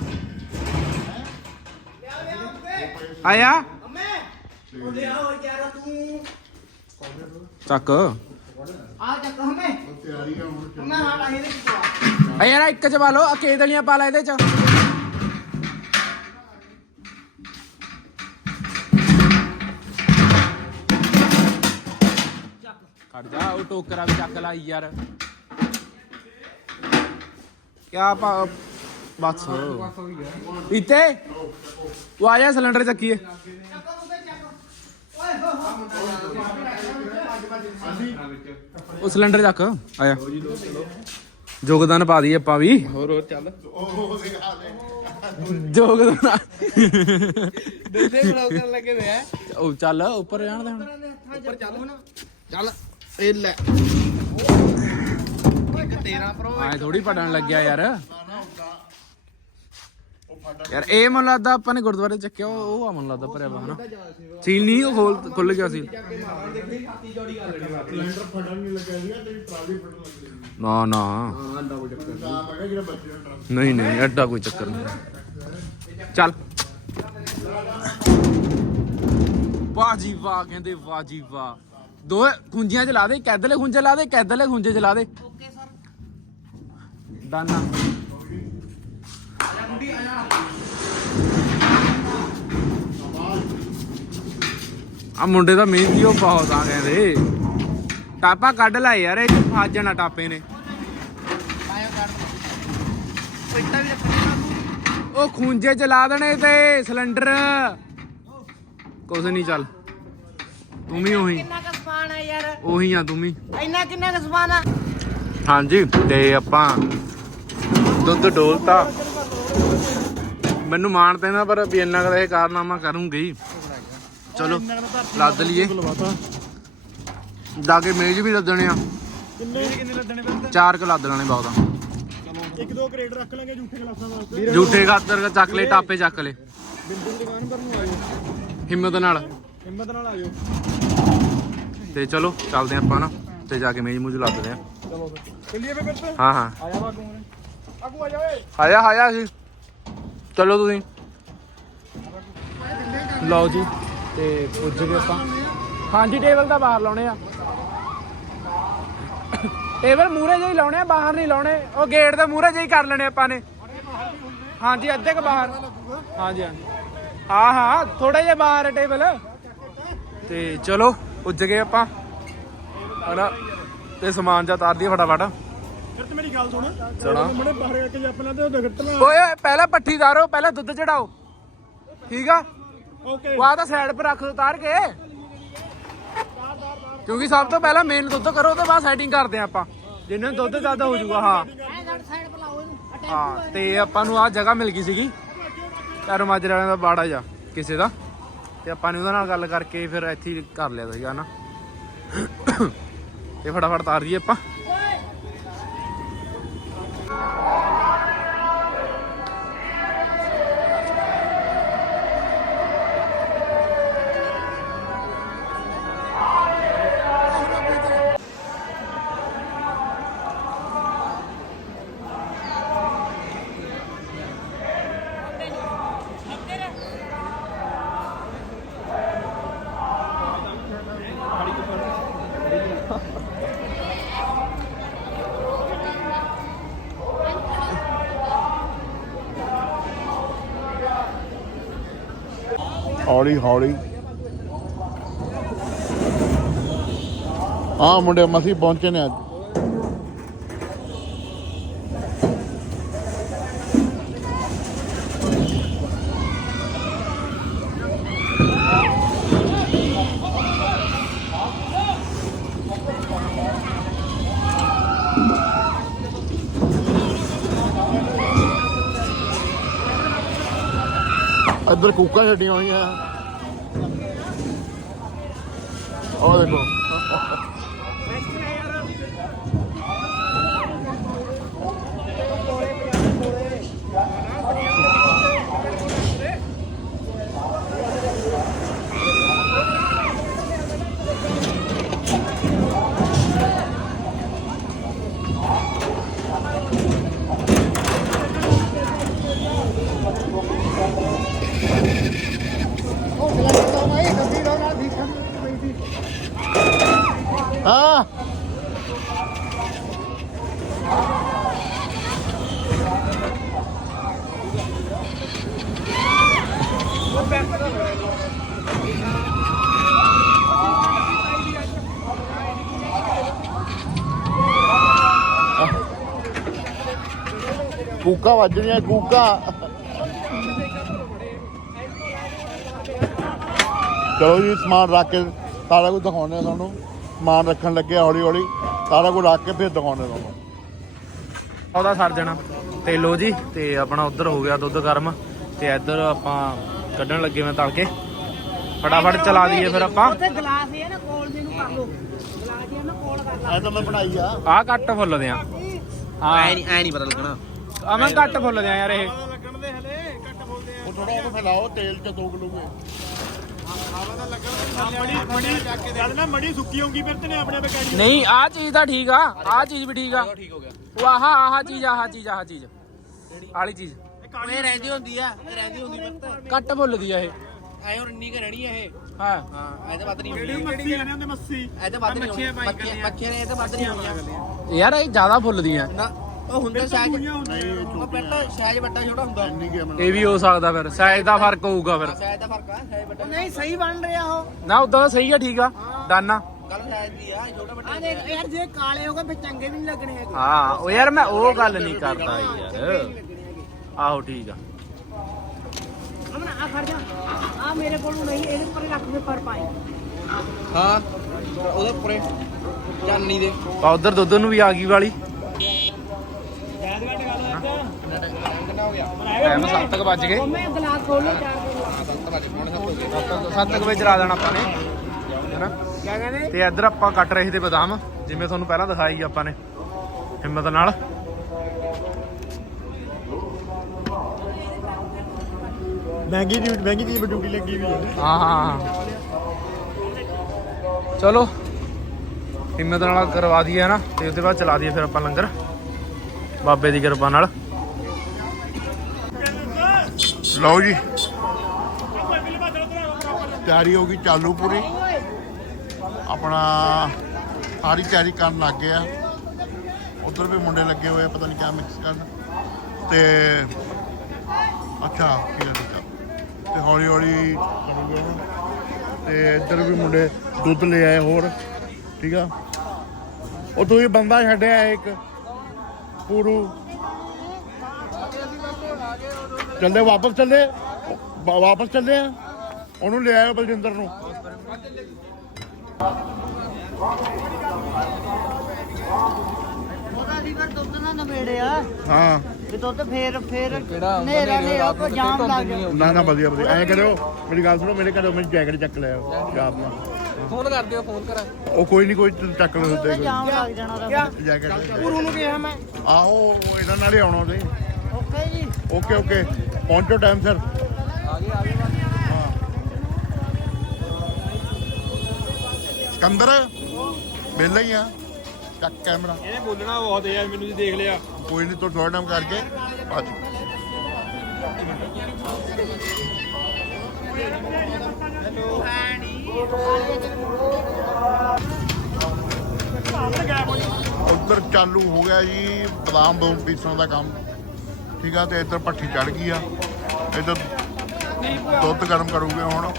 ਆਇਆ ਹਮੇ ਉਹ ਲਿਆ ਹੋ ਯਾਰ ਤੂੰ ਚੱਕ ਆ ਚੱਕ ਹਮੇ ਤਿਆਰੀ ਆ ਹੁਣ ਚੱਲ ਮੈਂ ਹਾਲਾ ਇਹਦੇ ਵਿੱਚ ਆ ਯਾਰ ਇੱਕ ਚ ਪਾ ਲਓ ਅਕੇ ਦਲੀਆਂ ਪਾ ਲੈ ਇਹਦੇ ਚ ਖੜ ਜਾ ਉਹ ਟੋਕਰਾ ਵੀ ਚੱਕ ਲਾਈ ਯਾਰ ਕਿਆ ਪਾ ਬਸ ਇੱਥੇ ਉਹ ਆ ਜਾ ਸਿਲੰਡਰ ਚੱਕੀਏ ਉਹ ਸਿਲੰਡਰ ਚੱਕ ਆਇਆ ਯੋਗਦਾਨ ਪਾ ਦਈਏ ਆਪਾਂ ਵੀ ਹੋਰ ਹੋਰ ਚੱਲ ਯੋਗਦਾਨ ਦੇ ਬਲੌਗ ਕਰਨ ਲੱਗੇ ਵੇ ਆ ਉਹ ਚੱਲ ਉੱਪਰ ਜਾਣ ਦੇ ਹੁਣ ਉੱਪਰ ਚੱਲ ਹੁਣ ਚੱਲ ਇਹ ਲੈ। ਇੱਕ 13 ਪ੍ਰੋ ਐ ਥੋੜੀ ਪਟਣ ਲੱਗਿਆ ਯਾਰ। ਯਾਰ ਇਹ ਮਨ ਲੱਗਦਾ ਆਪਾਂ ਨੇ ਗੁਰਦੁਆਰੇ ਚੱਕਿਆ ਉਹ ਆ ਮਨ ਲੱਗਦਾ ਭਰਿਆ ਵਾ ਹਨਾ? ਸੀਲ ਨਹੀਂ ਉਹ ਖੋਲ ਖੁੱਲ ਗਿਆ ਸੀਲ। ਸਿਲੰਡਰ ਫਟਣ ਨਹੀਂ ਲੱਗਿਆ ਸੀਗਾ ਤੇਰੀ ਟਰਾਲੀ ਫਟਣ ਲੱਗੀ ਸੀ ਨਾ ਨਾ। ਜਿਹੜਾ ਬੱਚੇ ਟਰਾਲੀ ਨਹੀਂ ਨਹੀਂ ਐਡਾ ਕੋਈ ਚੱਕਰ ਨਹੀਂ। ਚੱਲ। ਵਾਹ ਜੀ ਵਾਹ ਕਹਿੰਦੇ ਵਾਹ ਜੀ ਵਾਹ। ਦੋ ਖੁੰਝੀਆਂ ਚ ਲਾ ਦੇ ਕੈਦਲੇ ਖੁੰਝੇ ਲਾ ਦੇ ਕੈਦਲੇ ਖੁੰਝੇ ਚ ਲਾ ਦੇ ਓਕੇ ਸਰ ਦਾਨਾ ਆ ਮੁੰਡੇ ਦਾ ਮਿਹਨਤੀ ਉਹ ਬਹੁਤ ਆ ਕਹਿੰਦੇ ਟਾਪਾ ਕੱਢ ਲੈ ਯਾਰ ਇਹ ਚ ਫਸ ਜਾਣਾ ਟਾਪੇ ਨੇ ਆਇਆ ਕਰ ਪਿੱਟਾ ਵੀ ਰੱਖਣਾ ਉਹ ਖੂੰਜੇ ਚਲਾ ਦੇਣੇ ਤੇ ਸਿਲੰਡਰ ਕੁਛ ਨਹੀਂ ਚੱਲ ਤੂੰ ਵੀ ਉਹੀ। ਕਿੰਨਾ ਕੁ ਸਮਾਨ ਹੈ ਯਾਰ? ਉਹੀ ਆ ਤੂੰ ਵੀ। ਇੰਨਾ ਕਿੰਨਾ ਕੁ ਸਮਾਨ ਆ? ਹਾਂਜੀ ਤੇ ਆਪਾਂ ਦੁੱਧ ਡੋਲਤਾ। ਮੈਨੂੰ ਮਾਣ ਤੇ ਨਾ ਪਰ ਵੀ ਇੰਨਾ ਕਦੇ ਕਾਰਨਾਮਾ ਕਰੂੰਗੀ। ਚਲੋ ਲੱਦ ਲਈਏ। ਜਾ ਕੇ ਮੇਜ਼ ਵੀ ਲੱਦਣੇ ਆ। ਕਿੰਨੇ? ਕਿੰਨੇ ਲੱਦਣੇ ਪੈਂਦੇ ਚਾਰ ਕ ਲੱਦ ਲੈਣੇ ਬਹੁਤ ਆ। ਇੱਕ ਦੋ ਕਰੇਡ ਰੱਖ ਲਾਂਗੇ ਝੂਠੇ ਗਲਾਸਾਂ ਵਾਸਤੇ। ਝੂਠੇ ਖਾਤਰ ਚੱਕ ਲੈ ਟਾਪੇ ਚੱਕ ਲੈ ਬਿੰਦੂ ਦੀ ਦੁਕਾਨ ਪਰ ਨੂੰ ਆਇਓ ਹਿੰਮਤ ਨਾਲ। ਹਿੰਮਤ ਨਾਲ ਆਇਓ ਤੇ ਚਲੋ ਚੱਲਦੇ ਆਪਾਂ ਨਾ ਤੇ ਜਾ ਕੇ ਮੇਜ਼ ਮੂਝ ਲੱਦਦੇ ਆ ਚਲੋ ਫਿਰ ਚੱਲੀਏ ਫੇ ਫਿਰ ਹਾਂ ਹਾਂ ਆਇਆ ਬਾਗੂ ਨੇ ਆਗੂ ਆ ਜਾ ਓਏ ਆਇਆ ਆਇਆ ਸੀ ਚਲੋ ਤੁਸੀਂ ਲਓ ਜੀ ਤੇ ਪੁੱਜ ਗਏ ਆਪਾਂ ਹਾਂਜੀ ਟੇਬਲ ਤਾਂ ਬਾਹਰ ਲਾਉਣੇ ਆ ਟੇਬਲ ਮੂਰੇ ਜਿਹੀ ਲਾਉਣੇ ਆ ਬਾਹਰ ਨਹੀਂ ਲਾਉਣੇ ਉਹ ਗੇਟ ਦੇ ਮੂਰੇ ਜਿਹੀ ਕਰ ਲੈਣੇ ਆਪਾਂ ਨੇ ਹਾਂਜੀ ਅੱਧੇ ਕ ਬਾਹਰ ਹਾਂਜੀ ਹਾਂਜੀ ਹਾਂ ਹਾਂ ਥੋੜਾ ਜਿਹਾ ਬਾਹਰ ਹੈ ਟੇਬਲ ਤੇ ਚਲੋ ਪੁੱਜ ਗਏ ਆਪਾਂ। ਹਨਾ ਤੇ ਸਮਾਨ ਜਾ ਤਾਰ ਦਈਏ ਫਟਾਫਟ। ਫਿਰ ਤੇ ਮੇਰੀ ਗੱਲ ਸੁਣ। ਸੁਣਾ। ਮੜੇ ਬਾਹਰ ਕਰਕੇ ਜੇ ਆਪਣਾ ਤੇ ਉਹ ਦਗਤਨਾ ਓਏ ਓਏ, ਪਹਿਲਾਂ ਪੱਠੀ ਧਾਰੋ ਪਹਿਲਾਂ ਦੁੱਧ ਚੜਾਓ। ਠੀਕ ਆ? ਓਕੇ। ਉਹ ਆ ਤਾਂ ਸਾਈਡ 'ਤੇ ਰੱਖ ਉਤਾਰ ਕੇ। ਕਿਉਂਕਿ ਸਭ ਤੋਂ ਪਹਿਲਾਂ ਮੇਨ ਦੁੱਧ ਕਰੋ ਤੇ ਬਾਅਦ ਸੈਟਿੰਗ ਕਰਦੇ ਆ ਆਪਾਂ। ਜਿੰਨੇ ਦੁੱਧ ਜ਼ਿਆਦਾ ਹੋ ਜਾਊਗਾ ਹਾਂ। ਹਾਂ ਤੇ ਆਪਾਂ ਨੂੰ ਆ ਜਗ੍ਹਾ ਮਿਲ ਗਈ ਸੀਗੀ। ਚਾਰ ਮਾਜਰੇ ਵਾਲਿਆਂ ਦਾ ਬਾੜਾ ਜਾ ਕਿਸੇ ਦਾ। ਤੇ ਆਪਾਂ ਨੇ ਉਹਦੇ ਨਾਲ ਗੱਲ ਕਰਕੇ ਫਿਰ ਇੱਥੇ ਹੀ ਕਰ ਲਿਆ ਸੀਗਾ ਨਾ ਤੇ ਫਟਾਫਟ ਤਾਰ ਦਈਏ ਆਪਾਂ। ਹੌਲੀ ਹੌਲੀ। ਆ ਮੁੰਡੇ ਮਸੀ ਪਹੁੰਚੇ ਨੇ ਅੱਜ। ਇੱਧਰ ਕੂਕਾਂ ਛੱਡੀਆਂ ਹੋਈਆਂ। Oh, ਉਹ ਦੇਖੋ ਹਾਂ ਕੂਕਾ ਵੱਜਣੀਆਂ ਕੂਕਾ। ਚਲੋ ਜੀ ਸਮਾਨ ਰੱਖ ਕੇ ਸਾਰਾ ਕੁਝ ਦਿਖਾਉਂਦੇ ਆ ਤੁਹਾਨੂੰ। ਸਮਾਨ ਰੱਖਣ ਲੱਗੇ ਹੌਲੀ ਹੌਲੀ ਸਾਰਾ ਕੁਝ ਰੱਖ ਕੇ ਫਿਰ ਦਿਖਾਉਂਦੇ ਤੁਹਾਨੂੰ। ਉਹਦਾ ਸਰ ਜਾਣਾ ਤੇ ਲੋ ਜੀ ਤੇ ਆਪਣਾ ਉਧਰ ਹੋ ਗਿਆ ਦੁੱਧ ਗਰਮ ਤੇ ਇੱਧਰ ਆਪਾਂ ਕੱਢਣ ਲੱਗੇ ਮੈਂ ਤਲ ਕੇ ਫਟਾਫਟ ਚਲਾ ਦਈਏ ਫਿਰ ਆਪਾਂ। ਉੱਥੇ ਗਲਾਸ ਇਹ ਨਾ ਕੋਲ ਦੇ ਨੂੰ ਕਰ ਲਓ। ਗਲਾਸ ਇਹ ਨਾ ਕੋਲ ਕਰ ਲਾ। ਐ ਤਾਂ ਮੈਂ ਬਣਾਈ ਆ। ਆਹ ਕੱਟ ਫੁੱਲਦੇ ਆ। ਹਾਂ। ਐ ਨਹੀਂ ਐ ਨਹੀਂ ਪਤਾ ਲੱਗਣਾ। ਆ ਮੈਂ ਕੱਟ ਫੁੱਲਦੇ ਆ ਯਾਰ ਇਹ। ਲੱਗਣ ਦੇ ਹਲੇ ਕੱਟ ਉਹ ਥੋੜਾ ਉਹਨੂੰ ਫੈਲਾਓ ਤੇਲ ਚ ਦੋ ਕਿਲੋਗੇ ਮੜੀ ਮੜੀ ਜਦ ਨਾ ਮੜੀ ਸੁੱਕੀ ਹੋਊਗੀ ਫਿਰ ਤੇ ਨੇ ਆਪਣੇ ਬਕੈੜੀ ਨਹੀਂ ਆ ਚੀਜ਼ ਤਾਂ ਠੀਕ ਆ। ਆ ਚੀਜ਼ ਵੀ ਠੀਕ ਆ। ਠੀਕ ਹੋ ਗਿਆ ਉਹ ਆਹ ਆਹ ਚੀਜ਼ ਆਹ ਚੀਜ਼ ਆਹ ਚੀਜ਼। ਆਲੀ ਚੀਜ਼। ਇਹ ਰਹਿੰਦੀ ਹੁੰਦੀ ਆ ਇਹ ਰਹਿੰਦੀ ਹੁੰਦੀ ਪੁੱਤ। ਕੱਟ ਭੁੱਲਦੀ ਆ ਇਹ। ਐ ਹੁਣ ਇੰਨੀ ਕੁ ਰਹਿਣੀ ਆ ਇਹ। ਹਾਂ। ਹਾਂ ਇਹਦੇ ਵੱਧ ਨਹੀਂ ਹੋਣੀ। ਮੱਛੀ ਕਹਿੰਦੇ ਹੁੰਦੇ ਮੱਛੀ। ਇਹਦੇ ਵੱਧ ਨਹੀਂ ਹੋਣੀ। ਮੱਛੀਆਂ ਨੇ ਇਹਦੇ ਵੱਧ ਨਹੀਂ ਹੋਣੀਆਂ ਯਾਰ ਇਹ ਜ਼ਿਆਦਾ ਫੁੱਲਦੀਆਂ ਨਾ ਉਹ ਹੁੰਦਾ ਸ਼ਾਇਦ ਉਹ ਪਹਿਲਾਂ ਸ਼ਾਇਦ ਵੱਡਾ ਛੋਟਾ ਹੁੰਦਾ। ਇੰਨੀ ਕੀ ਮੈਨੂੰ ਇਹ ਵੀ ਹੋ ਸਕਦਾ ਫਿਰ ਸਾਈਜ਼ ਦਾ ਫ਼ਰਕ ਹੋਊਗਾ ਫਿਰ। ਸ਼ਾਇਦ ਦਾ ਫ਼ਰਕ ਆ ਸ਼ਾਇਦ ਵੱਡਾ ਨਹੀਂ ਸਹੀ ਬਣ ਰਿਹਾ ਉਹ। ਨਾ ਉਦਾਂ ਤਾਂ ਸਹੀ ਆ ਠੀਕ ਆ। ਡਨ ਆ ਗੱਲ ਸ਼ਾਇਦ ਦੀ ਆ ਛੋਟਾ ਵੱਡਾ ਆ ਦੇਖ ਯਾਰ ਜੇ ਕਾਲੇ ਹੋਗਾ ਫਿਰ ਚੰਗੇ ਵੀ ਨਹੀਂ ਲੱਗਣੇ ਹੈਗੇ। ਹਾਂ ਉਹ ਯਾਰ ਮੈਂ ਉਹ ਗੱਲ ਨਹੀਂ ਕਰਦਾ ਯਾਰ। ਆਹੋ ਠੀਕ ਆ। ਅਮਨ ਆ ਖੜ ਜਾ। ਆ ਮੇਰੇ ਕੋਲ ਨਹੀਂ ਇਹਦੇ ਉੱਪਰ ਰੱਖ ਦੇ ਪਰ ਪਾਏ ਹਾਂ ਉਹਦੇ ਉੱਪਰੇ। ਚਾਨਣੀ ਦੇ। ਆ ਉਧਰ ਦੁੱਧ ਨੂੰ ਵੀ ਆ ਗਈ ਵਾਲੀ ਕਿੰਨਾ ਹੋ ਗਿਆ ਟਾਈਮ 7 ਵੱਜ ਗਏ। ਮੈਂ ਗਲਾਸ ਖੋਲ ਲਿਆ ਚਾਰ ਦੇ 7 ਵਜੇ ਚਲਾ ਦੇਣਾ ਆਪਾਂ ਨੇ। ਹੈਨਾ? ਕੀ ਕਹਿੰਦੇ? ਤੇ ਇੱਧਰ ਆਪਾਂ ਕੱਟ ਰਹੇ ਸੀ ਤੇ ਬਦਾਮ ਜਿਵੇਂ ਤੁਹਾਨੂੰ ਪਹਿਲਾਂ ਦਿਖਾਈ ਆਪਾਂ ਨੇ। ਹਿੰਮਤ ਨਾਲ। ਮਹਿੰਗੀ ਦੀ ਮਹਿੰਗੀ ਦੀ ਡਿਊਟੀ ਲੱਗੀ ਵੀ ਹੈ। ਹਾਂ ਹਾਂ ਹਾਂ। ਚਲੋ। ਹਿੰਮਤ ਨਾਲ ਕਰਵਾ ਦਈਏ ਨਾ ਤੇ ਉਹਦੇ ਬਾਅਦ ਚਲਾ ਦਈਏ ਫਿਰ ਆਪਾਂ ਲੰਗਰ। ਬਾਬੇ ਦੀ ਕਿਰਪਾ ਨਾਲ। ਲਓ ਜੀ। ਤਿਆਰੀ ਹੋ ਗਈ ਚਾਲੂ ਪੂਰੀ। ਆਪਣਾ ਸਾਰੀ ਤਿਆਰੀ ਕਰਨ ਲੱਗ ਗਏ ਆ। ਉਧਰ ਵੀ ਮੁੰਡੇ ਲੱਗੇ ਹੋਏ ਆ, ਪਤਾ ਨਹੀਂ ਕਿਆ ਮਿਕਸ ਕਰਨ। ਤੇ ਅੱਛਾ ਠੀਕ ਹੈ ਤੇ ਹੌਲੀ ਹੌਲੀ ਕਰੂਗੇ ਹੁਣ ਤੇ ਇੱਧਰ ਵੀ ਮੁੰਡੇ ਦੁੱਧ ਲੈ ਆਏ ਹੋਰ, ਠੀਕ ਆ? ਉਹ ਤੁਸੀਂ ਬੰਦਾ ਛੱਡਿਆ ਇੱਕ, ਪੂਰੂ ਚੱਲੇ ਵਾਪਸ ਚੱਲੇ। ਵਾ- ਵਾਪਸ ਚੱਲੇ ਆ। ਉਹਨੂੰ ਲੈ ਆਇਓ ਬਲਜਿੰਦਰ ਨੂੰ। ਉਹਦਾ ਸੀ ਫਿਰ ਦੁੱਧ ਨਾ ਨਵੇੜਿਆ। ਹਾਂ। ਵੀ ਦੁੱਧ ਫੇਰ ਫੇਰ ਨੇਰਾ ਨੇਰਾ ਕੋ ਜਾਮ ਲੱਗ ਗਿਆ। ਨਾ ਨਾ ਵਧੀਆ ਵਧੀਆ। ਐਂ ਕਰਿਓ ਮੇਰੀ ਗੱਲ ਸੁਣੋ ਮੇਰੇ ਘਰੋਂ ਮੇਰੀ ਜੈਕਟ ਚੱਕ ਲਿਆਓ ਸ਼ਾਪ ਨਾਲ ਫੋਨ ਕਰ ਦਿਓ ਫੋਨ ਕਰਾਂ। ਉਹ ਕੋਈ ਨਹੀਂ ਕੋਈ ਚੱਕ ਲਓ ਉੱਤੇ ਜਾਮ ਲੱਗ ਜਾਣਾ ਦਾ। ਜੈਕਟ ਪੂਰੂ ਨੂੰ ਕਿਹਾ ਮੈਂ। ਆਹੋ ਉਹ ਇਹਨਾਂ ਨਾਲ ਹੀ ਆਉਣਾ ਉਹਦੇ। ਓਕੇ ਓਕੇ ਪਹੁੰਚੋ ਟਾਈਮ ਸਿਰ ਸਿਕੰਦਰ ਵਿਹਲਾ ਹੀ ਆ। ਚੱਕ ਕੈਮਰਾ ਇਹਨੇ ਬੋਲਣਾ ਬਹੁਤ ਯਾਰ ਮੈਨੂੰ ਜੀ ਦੇਖ ਲਿਆ। ਕੋਈ ਨਹੀਂ ਤੂੰ ਥੋੜਾ ਟਾਈਮ ਕਰਕੇ ਆ ਜੀ ਉੱਧਰ ਚਾਲੂ ਹੋ ਗਿਆ ਜੀ ਬਦਾਮ ਬੂਮ ਪੀਸਣ ਦਾ ਕੰਮ। ਠੀਕ ਆ ਤੇ ਇੱਧਰ ਭੱਠੀ ਚੜ ਗਈ ਆ। ਇੱਧਰ ਦੁੱਧ ਗਰਮ ਕਰੂਗੇ ਹੁਣ।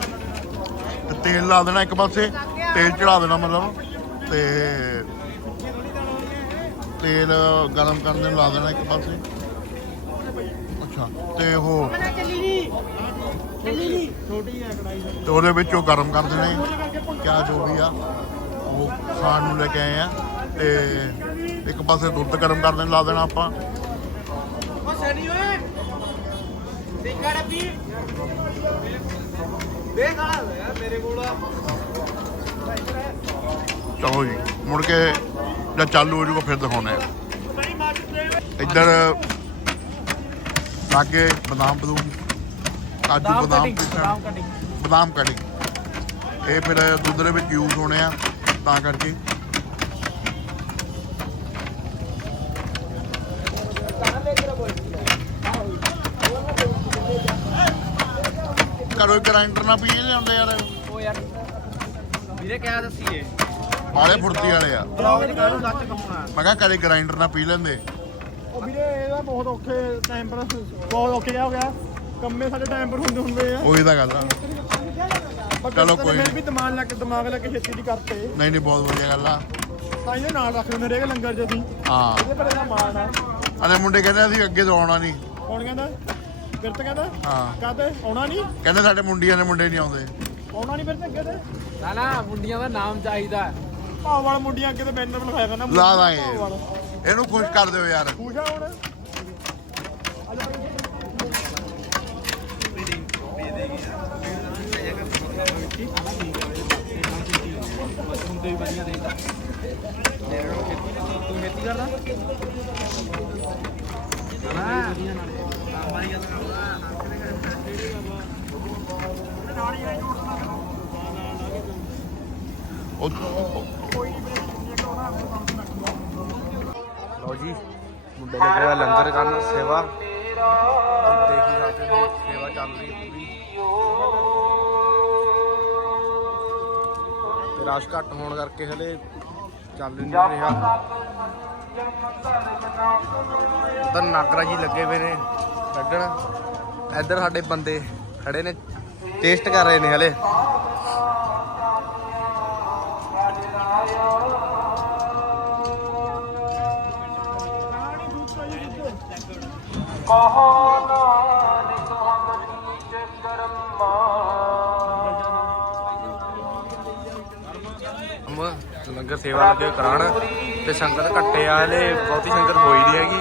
ਤੇ ਤੇਲ ਲਾ ਦੇਣਾ ਇੱਕ ਪਾਸੇ, ਤੇਲ ਚੜਾ ਦੇਣਾ ਮਤਲਬ। ਤੇ ਤੇਲ ਗਰਮ ਕਰਨ ਨੂੰ ਲਾ ਦੇਣਾ ਇੱਕ ਪਾਸੇ। ਅੱਛਾ, ਤੇ ਉਹ ਚੱਲੀ ਤੇ ਉਹਦੇ ਵਿੱਚ ਉਹ ਗਰਮ ਕਰ ਦੇਣੇ। ਕਿਆ ਜੋ ਵੀ ਆ, ਉਹ ਖਾਣ ਨੂੰ ਲੈ ਕੇ ਆਏ ਆ। ਤੇ ਇੱਕ ਪਾਸੇ ਦੁੱਧ ਗਰਮ ਕਰਨ ਲਾ ਦੇਣਾ ਆਪਾਂ। ਉਹ ਸੈਣੀ ਓਏ ਦੇਖਾ ਰੱਬੀ? ਦੇਖ ਆਲਾ ਹੋਇਆ ਮੇਰੇ ਕੋਲ ਚਲੋ ਜੀ ਮੁੜ ਕੇ ਜਦ ਚਾਲੂ ਹੋ ਜਾਊਗਾ ਫਿਰ ਦਿਖਾਉਣੇ ਇੱਧਰ ਲਾਗੇ ਬਦਾਮ ਬਦੂਮ ਕਾਜੂ ਬਦਾਮ ਬਦਾਮ ਕਟਿੰਗ ਇਹ ਫਿਰ ਦੁੱਧ ਦੇ ਵਿੱਚ ਯੂਜ਼ ਹੋਣੇ ਆ ਤਾਂ ਕਰਕੇ। ਕਰੋ ਗ੍ਰਾਈਂਡਰ ਨਾਲ ਪੀਏ ਲਿਆਉਂਦੇ ਯਾਰ। ਉਹ ਯਾਰ ਵੀਰੇ ਕਿਆ ਦੱਸੀਏ? ਬਾਲੇ ਫੁਰਤੀ ਵਾਲੇ ਆ। ਬਲੌਗ ਚ ਕਾਹਨੂੰ ਸੱਚ ਕਮਾਉਣਾ। ਮੈਂ ਕਿਹਾ ਕਦੇ ਗ੍ਰਾਈਂਡਰ ਨਾਲ ਪੀ ਲੈਂਦੇ। ਉਹ ਵੀਰੇ ਇਹਦਾ ਬਹੁਤ ਔਖੇ ਟਾਈਮ ਪਰ ਬਹੁਤ ਔਖੇ ਜਿਹਾ ਹੋ ਗਿਆ। ਕੰਮੇ ਸਾਡੇ ਟਾਈਮ ਪਰ ਹੁੰਦੇ ਹੁੰਦੇ ਆ। ਉਹੀ ਤਾਂ ਗੱਲ ਆ। ਪਰ ਚਲੋ ਕੋਈ ਫਿਰ ਨੀ। ਵੀ ਦਿਮਾਗ ਲੱਗ ਦਿਮਾਗ ਲੱਗ ਕੇ ਛੇਤੀ ਦੀ ਕਰਤੇ। ਨਹੀਂ ਨਹੀਂ ਬਹੁਤ ਵਧੀਆ ਗੱਲ ਆ। ਤਾਂ ਇਹਦੇ ਨਾਲ ਰੱਖ ਦਿੰਦੇ ਰਹੇ ਲੰਗਰ ਜਦੀ ਹਾਂ। ਇਹਦੇ ਪਰ ਇਹਦਾ ਮਾਣ ਆ। ਅਰੇ ਮੁੰਡੇ ਕਹਿੰਦੇ ਅਸੀਂ ਅੱਗੇ ਤੋਂ ਆਉਣਾ ਨਹੀਂ। ਕੌਣ ਕਹਿੰਦਾ? ਫਿਰ ਤਾਂ ਕਹਿੰਦਾ? ਹਾਂ। ਕਾਹਤੇ? ਆਉਣਾ ਨਹੀਂ? ਕਹਿੰਦੇ ਸਾਡੇ ਮੁੰਡੀਆਂ ਦੇ ਮੁੰਡੇ ਨਹੀਂ ਆਉਂਦੇ। ਆਉਣਾ ਨਹੀਂ ਫਿਰ ਤਾਂ ਅੱਗੇ ਤੇ? ਨਾ ਨਾ ਮੁੰਡੀਆਂ ਦਾ ਨਾਮ ਚਾਹੀਦਾ। ਭਾਵ ਵਾਲਾ ਮੁੰਡੀਆਂ ਅੱਗੇ ਤੇ ਬੈਨਰ ਬਣਾਇਆ ਕਰਨਾ ਲਾ ਦਾਂਗੇ। ਇਹਨੂੰ ਖੁਸ਼ ਕਰ ਦਿਓ ਯਾਰ। ਪੂਜਾ ਹੁਣ। ਉਹ ਲਓ ਜੀ, ਮੁੰਡੇ ਲੱਗੇ ਹੋਏ ਲੰਗਰ ਕਰਨ ਸੇਵਾ ਦੇਖੀ ਸਕਦੇ ਸੇਵਾ ਚੱਲ ਰਹੀ ਹੈ ਪੂਰੀ। ਤੇ ਰਸ਼ ਘੱਟ ਹੋਣ ਕਰਕੇ ਹਲੇ ਚੱਲ ਨਹੀਂ ਰਿਹਾ। ਤਾਂ ਨਾਗਰਾ ਜੀ ਲੱਗੇ ਹੋਏ ਨੇ ਕੱਢਣ। ਇੱਧਰ ਸਾਡੇ ਬੰਦੇ ਖੜੇ ਨੇ, ਟੇਸਟ ਕਰ ਰਹੇ ਨੇ ਹਲੇ। ਅਮ ਲੰਗਰ ਸੇਵਾ ਲੱਗੇ ਕਰਾਣ ਤੇ ਸੰਗਤ ਘੱਟੇ ਆ ਹਲੇ ਬਹੁਤੀ ਸੰਗਤ ਹੋਈ ਨਹੀਂ ਹੈਗੀ।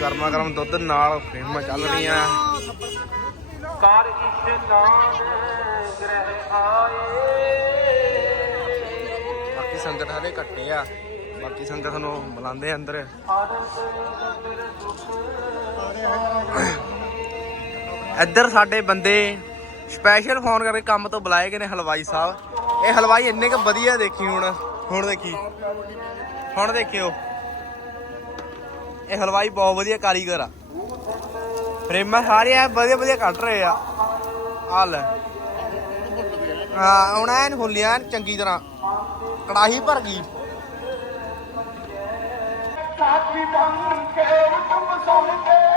ਗਰਮਾ ਗਰਮ ਦੁੱਧ ਨਾਲ ਫੇਮਾਂ ਚੱਲ ਰਹੀਆਂ। ਕਰ ਇਸ਼ਨਾਨ ਗ੍ਰਹਿ ਆਏ। ਬਾਕੀ ਸੰਗਤ ਹਲੇ ਘੱਟੇ ਆ। ਬਾਕੀ ਸੰਗਤ ਨੂੰ ਬੁਲਾਉਂਦੇ ਅੰਦਰ। ਇੱਧਰ ਸਾਡੇ ਬੰਦੇ ਸਪੈਸ਼ਲ ਫੋਨ ਕਰਕੇ ਕੰਮ ਤੋਂ ਬੁਲਾਏ ਗਏ ਨੇ ਹਲਵਾਈ ਸਾਹਿਬ। ਇਹ ਹਲਵਾਈ ਇੰਨੇ ਕ ਵਧੀਆ ਦੇਖੀ ਹੁਣ ਹੁਣ ਦੇਖੀ। ਹੁਣ ਦੇਖਿਓ। ਇਹ ਹਲਵਾਈ ਬਹੁਤ ਵਧੀਆ ਕਾਰੀਗਰ ਆ। ਫਰੇਮਾਂ ਸਾਰੇ ਆ ਵਧੀਆ ਵਧੀਆ ਕੱਟ ਰਹੇ ਆ। ਆ ਲੈ। ਹਾਂ, ਹੁਣ ਐਨ ਹੁੱਲਿਆ ਚੰਗੀ ਤਰ੍ਹਾਂ। ਕੜਾਹੀ ਭਰ ਗਈ। ਸਾਥੀ ਬਣ ਕੇ ਤੁਮ ਸੁਣ ਕੇ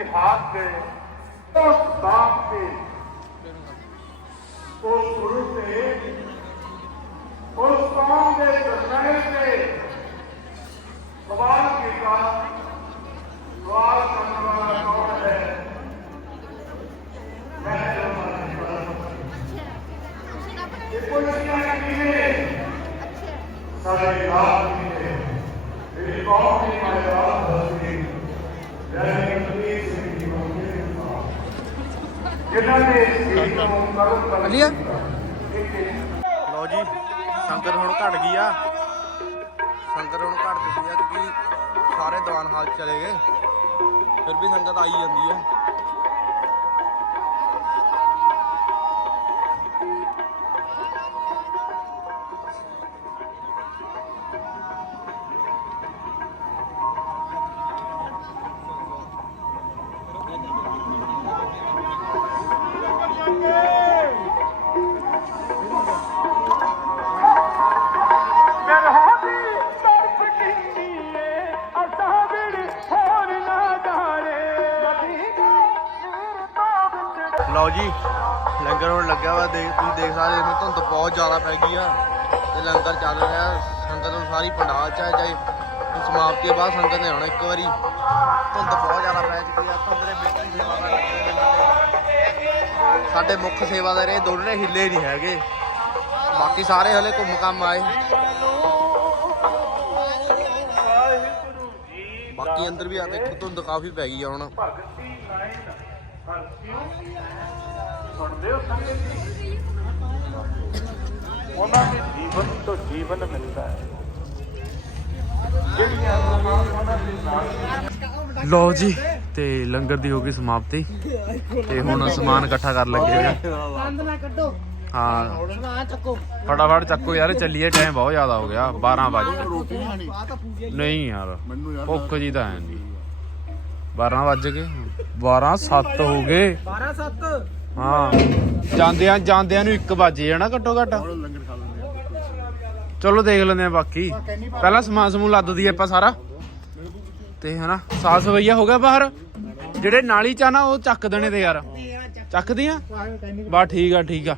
इतिहास के उस बाप के उस गुरु से उस कौम के दर्शने से, सवाल किया सवाल करने वाला कौन है? है। सारे रात की मेरी कौम की ਜਿਨ੍ਹਾਂ ਲਓ ਜੀ, ਸੰਗਤ ਹੁਣ ਘਟ ਗਈ ਆ। ਸੰਗਤ ਹੁਣ ਘਟ ਚੁੱਕੀ ਆ ਕਿਉਂਕਿ ਸਾਰੇ ਦੀਵਾਨ ਹਾਲ ਚਲੇ ਗਏ। ਫਿਰ ਵੀ ਸੰਗਤ ਆਈ ਜਾਂਦੀ ਆ। ਇੱਕ ਵਾਰੀ ਧੁੰਦ ਬਹੁਤ ਜ਼ਿਆਦਾ ਪੈ ਚੁੱਕੀ ਆ, ਧੁੰਦ ਦੇ ਵਿੱਚ ਹੀ ਸੇਵਾ ਸਾਡੇ ਮੁੱਖ ਸੇਵਾਦਾਰ ਇਹ ਦੋਨੇ ਹਿੱਲੇ ਨਹੀਂ ਹੈਗੇ। ਬਾਕੀ ਸਾਰੇ ਹਲੇ ਘੁੰਮ ਕੰਮ ਆਏ। ਬਾਕੀ ਅੰਦਰ ਵੀ ਆ ਦੇਖੋ, ਧੁੰਦ ਕਾਫੀ ਪੈ ਗਈ ਆ ਹੁਣ। ਸੁਣਦੇ ਹੋ ਸੰਗਤ ਜੀ ਉਹਨਾਂ ਦੇ ਜੀਵਨ ਤੋਂ ਜੀਵਨ ਮਿਲਦਾ ਹੈ। ਲਓ ਜੀ ਤੇ ਲੰਗਰ ਦੀ ਹੋ ਗਈ ਸਮਾਪਤੀ। ਤੇ ਹੁਣ ਸਮਾਨ ਇਕੱਠਾ ਕਰਨ ਲੱਗੇ ਆ। ਬੰਦ ਨਾ ਕੱਢੋ ਹਾਂ। ਸਮਾਨ ਚੱਕੋ ਫਟਾਫਟ ਚੱਕੋ ਯਾਰ ਚੱਲੀਏ ਟਾਈਮ ਬਹੁਤ ਜ਼ਿਆਦਾ ਹੋ ਗਿਆ। 12 ਵਜੇ ਨਹੀਂ ਯਾਰ ਭੁੱਖ ਜੀ ਤਾਂ ਹੈ ਨਹੀਂ। 12 ਵੱਜ ਗਏ। 12 7 ਹੋ ਗਏ। 12 7 ਹਾਂ। ਜਾਂਦਿਆਂ ਜਾਂਦਿਆਂ ਨੂੰ 1 ਵਜੇ ਜਾਣਾ ਘੱਟੋ ਘੱਟ। ਚਲੋ ਦੇਖ ਲੈਂਦੇ ਆ ਬਾਕੀ। ਪਹਿਲਾਂ ਸਮਾਨ ਸਮੂਹ ਲੱਦ ਦਈਏ ਆਪਾਂ ਸਾਰਾ। ਤੇ ਹਨਾ, ਸਾਫ਼ ਸਵਈਆ ਹੋ ਗਿਆ ਬਾਹਰ। ਜਿਹੜੇ ਨਾਲੀ ਚ ਆ ਨਾ, ਉਹ ਚੱਕ ਦੇਣੇ ਤੇ ਯਾਰ। ਚੱਕਦੀਆਂ? ਬਾ ਠੀਕ ਆ ਠੀਕ ਆ।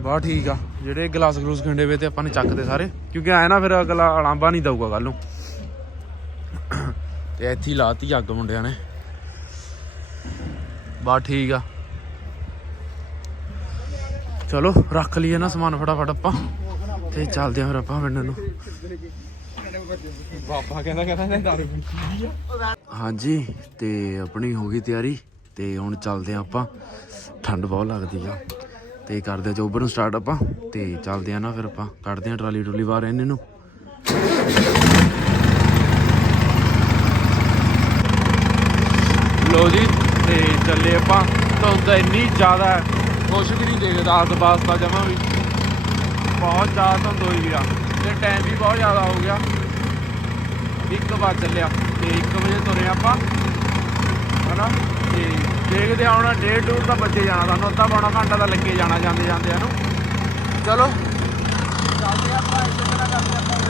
ਬਾ ਠੀਕ ਆ। ਜਿਹੜੇ ਗਲਾਸ ਗਲੂਸ ਖੰਡੇ ਵੇ ਤੇ ਆਪਾਂ ਨੇ ਚੱਕਦੇ ਸਾਰੇ। ਕਿਉਂਕਿ ਐ ਨਾ ਫਿਰ ਅਗਲਾ ਅਲਾਂਬਾ ਨਹੀਂ ਦਊਗਾ ਕੱਲ ਨੂੰ। ਤੇ ਇੱਥੇ ਹੀ ਲਾਤੀ ਅੱਗ ਮੁੰਡਿਆਂ ਨੇ। ਬਾ ਠੀਕ ਆ। ਚਲੋ, ਰੱਖ ਲਈਏ ਨਾ ਸਮਾਨ ਫਟਾਫਟ ਆਪਾਂ। ਤੇ ਚੱਲਦੇ ਆਂ ਫਿਰ ਆਪਾਂ ਪਿੰਡ ਨੂੰ। ਬਾਬਾ ਕਹਿੰਦਾ ਕਹਿੰਦਾ ਦਾਰੂ ਹਾਂਜੀ ਤੇ ਆਪਣੀ ਹੋ ਗਈ ਤਿਆਰੀ ਤੇ ਹੁਣ ਚੱਲਦੇ ਆਂ ਆਪਾਂ। ਠੰਡ ਬਹੁਤ ਲੱਗਦੀ ਆ। ਤੇ ਕਰਦੇ ਆ ਚੋਬਰ ਨੂੰ ਸਟਾਰਟ ਆਪਾਂ ਤੇ ਚੱਲਦੇ ਆ ਨਾ ਫਿਰ ਆਪਾਂ। ਕੱਢਦੇ ਆ ਟਰਾਲੀ ਟਰੂਲੀ ਬਾਹਰ ਇਹਨਾਂ ਨੂੰ। ਲੋ ਜੀ ਤੇ ਚੱਲੇ ਆਪਾਂ। ਧੁੰਦ ਇੰਨੀ ਜ਼ਿਆਦਾ ਹੈ, ਕੁਛ ਵੀ ਨਹੀਂ ਦੇਖਦਾ ਆਸ ਪਾਸ ਤਾਂ ਜਮਾ ਵੀ। ਬਹੁਤ ਜ਼ਿਆਦਾ ਧੁੰਦ ਹੋਈ ਆ ਤੇ ਟਾਈਮ ਵੀ ਬਹੁਤ ਜ਼ਿਆਦਾ ਹੋ ਗਿਆ। 1 ਵਜੇ ਚੱਲਿਆ ਤੇ 1 ਵਜੇ ਤੁਰੇ ਆਪਾਂ, ਹਨਾ? ਤੇ ਦੇਖਦੇ ਆਉਣਾ ਡੇਢ ਦੂਰ ਦਾ ਬੱਚੇ ਜਾਣਾ ਸਾਨੂੰ, ਅੱਧਾ ਪੌਣਾ ਘੰਟਾ ਤਾਂ ਲੱਗੇ ਜਾਣਾ ਜਾਂਦੇ ਜਾਂਦੇ ਨੂੰ। ਚਲੋ। ਚੱਲਦੇ ਆਪਾਂ ਇਸ ਤਰ੍ਹਾਂ ਕਰਦੇ ਆਪਾਂ